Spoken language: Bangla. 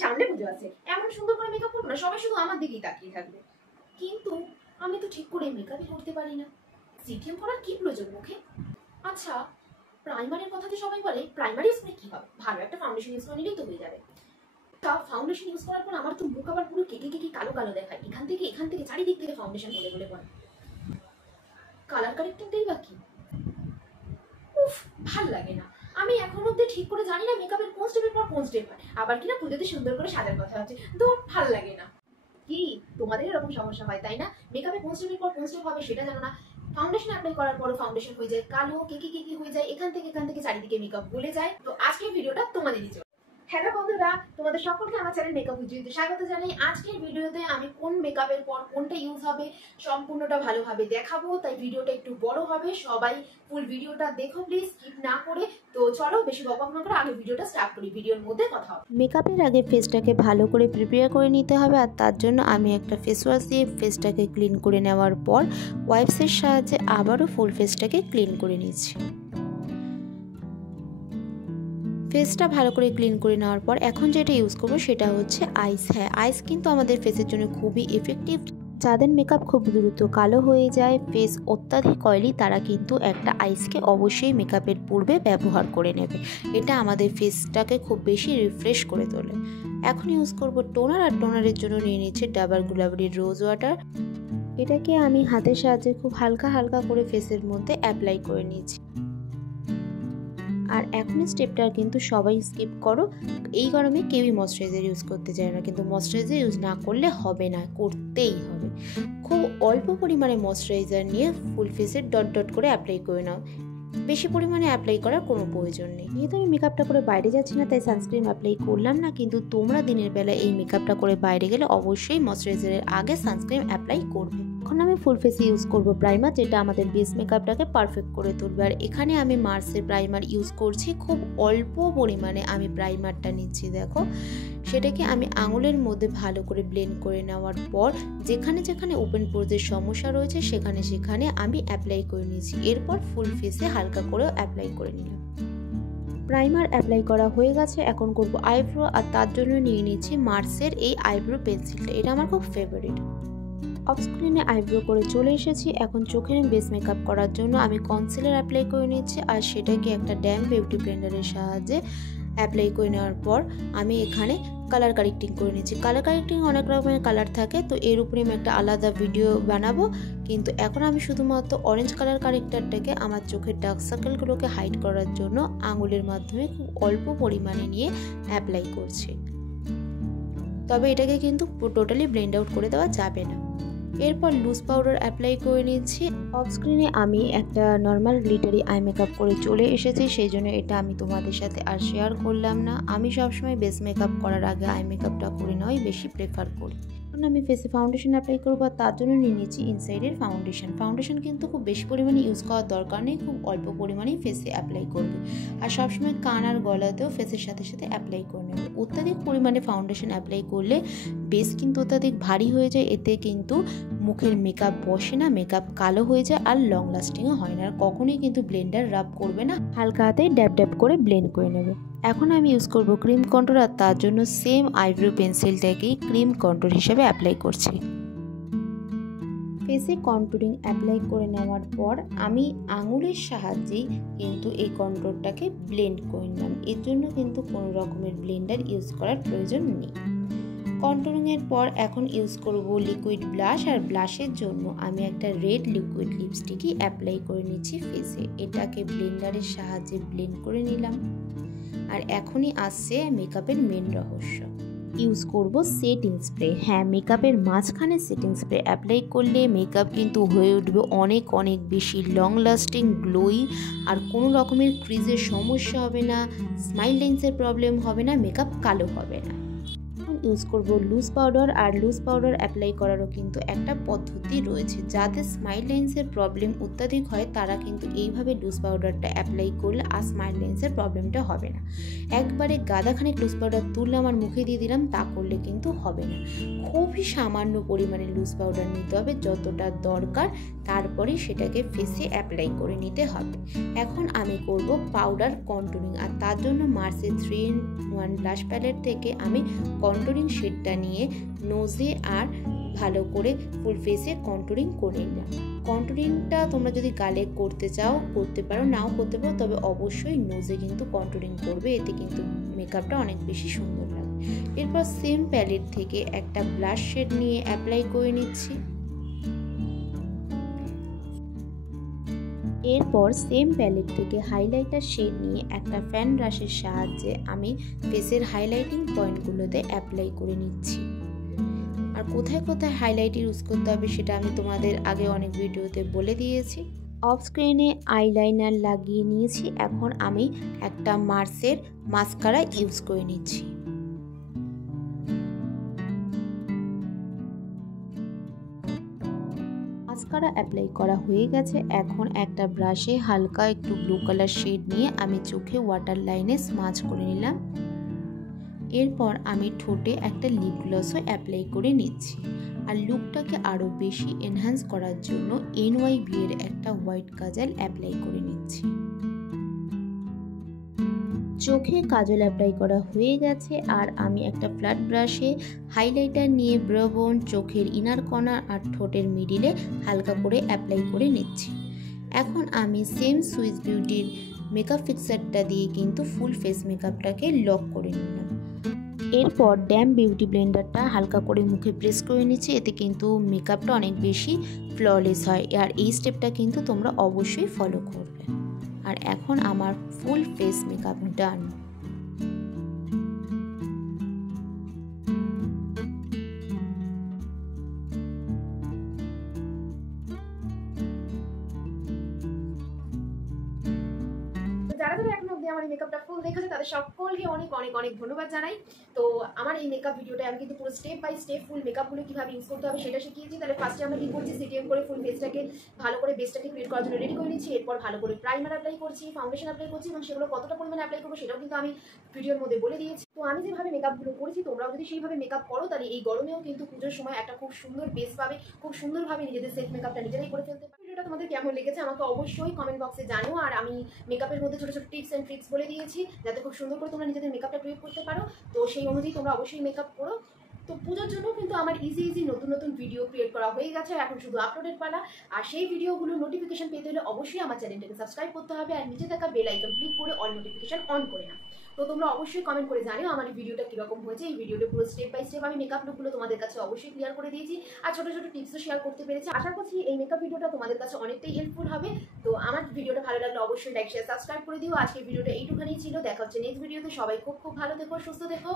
সামনে পুজো আছে, এমন সুন্দর করে মেকআপ করবো না, সবাই শুধু আমার দিকেই তাকিয়ে থাকবে। কিন্তু আমি তো ঠিক করে মেকআপই করতে পারি না। সিটিএম করার কি প্রয়োজন মুখে? আচ্ছা, প্রাইমারের কথা তো সবাই বলে, প্রাইমারি ইউজ করে কি হবে, ভালো একটা ফাউন্ডেশন ইউজ করে নিলেই তো হয়ে যাবে। তা ফাউন্ডেশন ইউজ করার পর আমার তো মুখ আবার পুরো কেকে কালো কালো দেখায়, এখান থেকে চারিদিক থেকে ফাউন্ডেশন বলে বলে পড়ে। কালার কারেক্টিংটাই বাকি। উফ, ভাল লাগে না। আমি এখন অব্দি ঠিক করে জানি না মেকআপের কোন স্টেপের পর কোন স্টেপ হয়, আবার কিনা পুজোতে সুন্দর করে সাজার কথা আছে, তো ভাল লাগে না। কি তোমাদের এরকম সমস্যা হয় তাই না? মেকআপে কোন স্টেপের পর কোন স্টেপ হবে সেটা জানো না, ফাউন্ডেশন অ্যাপ্লাই করার পর ফাউন্ডেশন হয়ে যায় কালো, কি হয়ে যায়, এখান থেকে চারিদিকে মেকআপ ভুলে যায়। তো আজকের ভিডিওটা তোমাদেরই জন্য। হ্যালো বন্ধুরা, তোমাদের সকলকে আমার চ্যানেল মেকআপ উইথ স্বাগত জানাই। আজকের ভিডিওতে আমি কোন মেকআপের পর কোনটা ইউজ হবে সম্পূর্ণটা ভালোভাবে দেখাবো, তাই ভিডিওটা একটু বড় হবে, সবাই ফুল ভিডিওটা দেখো প্লিজ, স্কিপ না করে। তো চলো বেশি বকবক না করে আগে ভিডিওটা স্টার্ট করি, ভিডিওর মধ্যে কথা হবে। মেকআপের আগে ফেসটাকে ভালো করে প্রিপেয়ার করে নিতে হবে, আর তার জন্য আমি একটা ফেস ওয়াশ দিয়ে ফেসটাকে ক্লিন করে নেওয়ার পর ওয়াইপসের সাহায্যে আবারও ফুল ফেসটাকে ক্লিন করে নিচ্ছি। ফেসটা ভালো করে ক্লিন করে নেওয়ার পর এখন যেটা ইউজ করবো সেটা হচ্ছে আইস। হ্যাঁ, আইস কিন্তু আমাদের ফেসের জন্য খুবই এফেক্টিভ। যাদের মেকআপ খুব দ্রুত কালো হয়ে যায়, ফেস অত্যাধিক অয়েলি, তারা কিন্তু একটা আইসকে অবশ্যই মেকআপের পূর্বে ব্যবহার করে নেবে। এটা আমাদের ফেসটাকে খুব বেশি রিফ্রেশ করে তোলে। এখন ইউজ করব টোনার, আর টোনারের জন্য নিয়ে নিচ্ছে ডাবর গুলাবরি রোজ ওয়াটার। এটাকে আমি হাতের সাহায্যে খুব হালকা হালকা করে ফেসের মধ্যে অ্যাপ্লাই করে নিয়েছি। আর এখন স্টেপটা কিন্তু সবাই স্কিপ করো, এই গরমে কেউই ময়শ্চারাইজার ইউজ করতে চায় না, কিন্তু ময়শ্চারাইজার ইউজ না করলে হবে না, করতেই হবে। খুব অল্প পরিমাণে ময়শ্চারাইজার নিয়ে ফুল ফেসে ডট ডট করে অ্যাপ্লাই করে নাও, বেশি পরিমাণে অ্যাপ্লাই করার কোনো প্রয়োজন নেই। যেহেতু আমি মেকআপটা করে বাইরে যাচ্ছি না, তাই সানস্ক্রিন অ্যাপ্লাই করলাম না, কিন্তু তোমরা দিনের বেলা এই মেকআপটা করে বাইরে গেলে অবশ্যই ময়শ্চারাইজারের আগে সানস্ক্রিন অ্যাপ্লাই করবে। এখন আমি ফুল ফেসে ইউজ করব প্রাইমার, যেটা আমাদের বেস মেকআপটাকে পারফেক্ট করে তুলবে। আর এখানে আমি মার্সের প্রাইমার ইউজ করছি, খুব অল্প পরিমাণে আমি প্রাইমারটা নিচ্ছি। দেখো, সেটাকে আমি আঙুলের মধ্যে ভালো করে ব্লেন্ড করে নেওয়ার পর যেখানে যেখানে ওপেন পোরসের সমস্যা রয়েছে সেখানে আমি অ্যাপ্লাই করে নিয়েছি। এরপর ফুল ফেসে হালকা করেও অ্যাপ্লাই করে নিলাম। প্রাইমার অ্যাপ্লাই করা হয়ে গেছে, এখন করব আইব্রো, আর তার জন্য নিয়ে নিচ্ছি মার্সের এই আইব্রো পেন্সিলটা, এটা আমার খুব ফেভারিট। অফ স্ক্রিনে আইব্রো করে চলে এসেছি। এখন চোখের বেস মেকআপ করার জন্য আমি কনসিলার অ্যাপ্লাই করে নিচ্ছি, আর সেটাকে একটা ড্যাম বিউটি ব্লেন্ডারের সাহায্যে অ্যাপ্লাই করে নেওয়ার পর আমি এখানে কালার কারেক্টিং করে নিচ্ছি। কালার কারেক্টিং অনেক রকমের কালার থাকে, তো এর উপরে আমি একটা আলাদা ভিডিও বানাবো, কিন্তু এখন আমি শুধুমাত্র অরেঞ্জ কালার কারেক্টারটাকে আমার চোখের ডার্ক সার্কেলগুলোকে হাইড করার জন্য আঙুলের মাধ্যমে খুব অল্প পরিমাণে নিয়ে অ্যাপ্লাই করছি। তবে এটাকে কিন্তু টোটালি ব্লেন্ড আউট করে দেওয়া যাবে না। এরপর লুজ পাউডার অ্যাপ্লাই করে নিচ্ছি। অফ স্ক্রিনে আমি একটা নর্মাল গ্লিটারি আই মেকআপ করে চলে এসেছি, সেই জন্য এটা আমি তোমাদের সাথে আর শেয়ার করলাম না। আমি সবসময় বেস মেকআপ করার আগে আই মেকআপটা করে নেওয়াই বেশি প্রেফার করি। এখন আমি ফেসে ফাউন্ডেশন অ্যাপ্লাই করবো, আর তার জন্য নিয়ে নিচ্ছি ইনসাইডের ফাউন্ডেশন কিন্তু খুব বেশি পরিমাণে ইউজ করার দরকার নেই, খুব অল্প পরিমাণেই ফেসে অ্যাপ্লাই করবে। আর সবসময় কান আর গলাতেও ফেসের সাথে সাথে অ্যাপ্লাই করে নেবে। অত্যাধিক পরিমাণে ফাউন্ডেশন অ্যাপ্লাই করলে বেস কিন্তু অত্যাধিক ভারী হয়ে যায়, এতে কিন্তু মুখের মেকআপ বসে না, মেকআপ কালো হয়ে যায়, আর লং লাস্টিংও হয় না। আর কখনোই কিন্তু ব্লেন্ডার রাব করবে না, হালকা হাতে ড্যাব ড্যাব করে ব্লেন্ড করে নেবে। এখন আমি ইউজ করব ক্রিম কন্ট্রোল, আর তার জন্য সেম আইব্রো পেন্সিলটাকেই ক্রিম কন্ট্রোল হিসেবে অ্যাপ্লাই করছি। ফেসে কন্ট্রোলিং অ্যাপ্লাই করে নেওয়ার পর আমি আঙুলের সাহায্যেই কিন্তু এই কন্ট্রোলটাকে ব্লেন্ড করে নিলাম, এর জন্য কিন্তু কোনো রকমের ব্লেন্ডার ইউজ করার প্রয়োজন নেই। কন্ট্রোলিংয়ের পর এখন ইউজ করব লিকুইড ব্লাশ, আর ব্লাশের জন্য আমি একটা রেড লিকুইড লিপস্টিকই অ্যাপ্লাই করে নিচ্ছি ফেসে। এটাকে ব্লেন্ডারের সাহায্যে ব্লেন্ড করে নিলাম। আর এখনই আসছে মেকআপের মেন রহস্য, ইউজ করব সেটিং স্প্রে। হ্যাঁ, মেকআপের মাঝখানে সেটিং স্প্রে অ্যাপ্লাই করলে মেকআপ কিন্তু হয়ে উঠবে অনেক অনেক বেশি লং লাস্টিং, গ্লোই, আর কোনো রকমের ক্রিজের সমস্যা হবে না, স্মাইল লাইন্সের প্রবলেম হবে না, মেকআপ কালো হবে না। ইউজ করব লুজ পাউডার, আর লুজ পাউডার অ্যাপ্লাই করারও কিন্তু একটা পদ্ধতি রয়েছে। যাদের স্মাইল লাইন্সের প্রবলেম অত্যাধিক হয় তারা কিন্তু এইভাবে লুজ পাউডারটা অ্যাপ্লাই করলে আর স্মাইল লাইন্সের প্রবলেমটা হবে না। একবারে গাদাখানেক লুজ পাউডার তুললাম আর মুখে দিয়ে দিলাম তা করলে কিন্তু হবে না। খুবই সামান্য পরিমাণে লুজ পাউডার নিতে হবে, যতটা দরকার, তারপরেই সেটাকে ফেসে অ্যাপ্লাই করে নিতে হবে। এখন আমি করব পাউডার কন্টুরিং, আর তার জন্য মার্সের 3-in-1 ব্লাশ প্যালেট থেকে আমি কন্টুরিং শেডটা নিয়ে নোজে আর ভালো করে ফুল ফেসে কন্টুরিং করে নিলাম। কন্টুরিংটা তোমরা যদি গালে করতে চাও করতে পারো, নাও করতে পারো, তবে অবশ্যই নোজে কিন্তু কন্টুরিং করবে, এতে কিন্তু মেকআপটা অনেক বেশি সুন্দর লাগে। এরপর সেম প্যালেট থেকে একটা ব্লাশ শেড নিয়ে অ্যাপ্লাই করে নিচ্ছি। এরপর সেম প্যালেট থেকে হাইলাইটার শেড নিয়ে একটা ফ্যান ব্রাশের সাহায্যে আমি ফেসের হাইলাইটিং পয়েন্টগুলোতে অ্যাপ্লাই করে নিচ্ছি। আর কোথায় কোথায় হাইলাইট ইউজ করতে হবে সেটা আমি তোমাদের আগে অনেক ভিডিওতে বলে দিয়েছি। অফ স্ক্রিনে আইলাইনার লাগিয়ে নিয়েছি, এখন আমি একটা মার্সের মাস্কারা ইউজ করে নিচ্ছি। মাস্কারা অ্যাপ্লাই করা হয়ে গেছে। এখন একটা ব্রাশে হালকা একটু ব্লু কালার শেড নিয়ে আমি চোখে ওয়াটার লাইনে স্মাচ করে নিলাম। এরপর আমি ঠোঁটে একটা লিপ গ্লসও অ্যাপ্লাই করে নিচ্ছি। আর লুকটাকে আরও বেশি এনহ্যান্স করার জন্য NYB এর একটা হোয়াইট কাজল অ্যাপ্লাই করে নিচ্ছি। চোখে কাজল অ্যাপ্লাই করা হয়ে গেছে, আর আমি একটা ফ্ল্যাট ব্রাশে হাইলাইটার নিয়ে ব্রো বোন, চোখের ইনার কর্নার আর ঠোঁটের মিডিলে হালকা করে অ্যাপ্লাই করে নিচ্ছি। এখন আমি সেম সুইস বিউটির মেকআপ ফিক্সারটা দিয়ে কিন্তু ফুল ফেস মেকআপটাকে লক করে নিলাম। এরপর ড্যাম বিউটি ব্লেন্ডারটা হালকা করে মুখে প্রেস করে নিচ্ছি, এতে কিন্তু মেকআপটা অনেক বেশি ফ্ললেস হয়। আর এই স্টেপটা কিন্তু তোমরা অবশ্যই ফলো করবে। আর এখন আমার ফুল ফেস মেকআপ ডান। যারা যারা এখন অব্দি আমার এই মেকআপটা ফুল দেখেছে তাদের সকলকে অনেক অনেক অনেক ধন্যবাদ জানাই। তো আমার এই মেকআপ ভিডিওটা আমি কিন্তু পুরো স্টেপ বাই স্টেপ ফুল মেকআপগুলো কীভাবে ইউজ করতে হবে সেটা শিখিয়েছি। তাহলে ফার্স্টে আমরা কী করছি, সিটিএম করে ফুল ফেসটাকে ভালো করে বেসটাকে ক্রিয়েট করার জন্য রেডি করে নিচ্ছি। এরপর ভালো করে প্রাইমার অ্যাপ্লাই করছি, ফাউন্ডেশন অ্যাপ্লাই করছি, এবং সেগুলো কতটা পরিমাণে অ্যাপ্লাই করবো সেটাও কিন্তু আমি ভিডিওর মধ্যে বলে দিয়েছি। তো আমি যেভাবে মেকআপগুলো করেছি তোমরাও যদি সেইভাবে মেকআপ করো তাহলে এই গরমেও কিন্তু পুজোর সময় একটা খুব সুন্দর বেস পাবে, খুব সুন্দরভাবে নিজেদের সেলফ মেকআপটা নিজেরাই করে ফেলতে পারবে। ভিডিওটা তোমাদের কেমন লেগেছে আমাকে অবশ্যই কমেন্ট বক্সে জানিও। আর আমি মেকআপের মধ্যে ছোটো ছোটো টিপস অ্যান্ড ট্রিক্স বলে দিয়েছি যাতে খুব সুন্দর করে তোমরা নিজেদের মেকআপটা ক্রিয়েট করতে পারো। তো সেই অনুযায়ী তোমরা অবশ্যই মেকআপ করো। তো পুজোর জন্য কিন্তু আমার ইজি নতুন নতুন ভিডিও ক্রিয়েট করা হয়ে গেছে, এখন শুধু আপলোডের পালা। আর সেই ভিডিওগুলো নোটিফিকেশন পেতে হলে অবশ্যই আমার চ্যানেলটাকে সাবস্ক্রাইব করতে হবে, আর নিচে থাকা বেল আইকন ক্লিক করে অল নোটিফিকেশন অন করে নাও। তো তোমরা অবশ্যই কমেন্ট করে জানিও আমার এই ভিডিওটা কীরকম হয়েছে। এই ভিডিওটা পুরো স্টেপ বাই স্টেপ আমি মেকআপ লুকগুলো তোমাদের কাছে অবশ্যই ক্লিয়ার করে দিয়েছি, আর ছোটো ছোটো টিপসও শেয়ার করতে পেরেছি। আশা করছি এই মেকআপ ভিডিওটা তোমাদের কাছে অনেকটাই হেল্পফুল হবে। তো আমার ভিডিওটা ভালো লাগলে অবশ্যই লাইক শেয়ার সাবস্ক্রাইব করে দিও। আজকে ভিডিওটা এইটুখানি ছিল, দেখা হচ্ছে নেক্সট ভিডিওতে। সবাই খুব খুব ভালো থেকো, সুস্থ থেকো।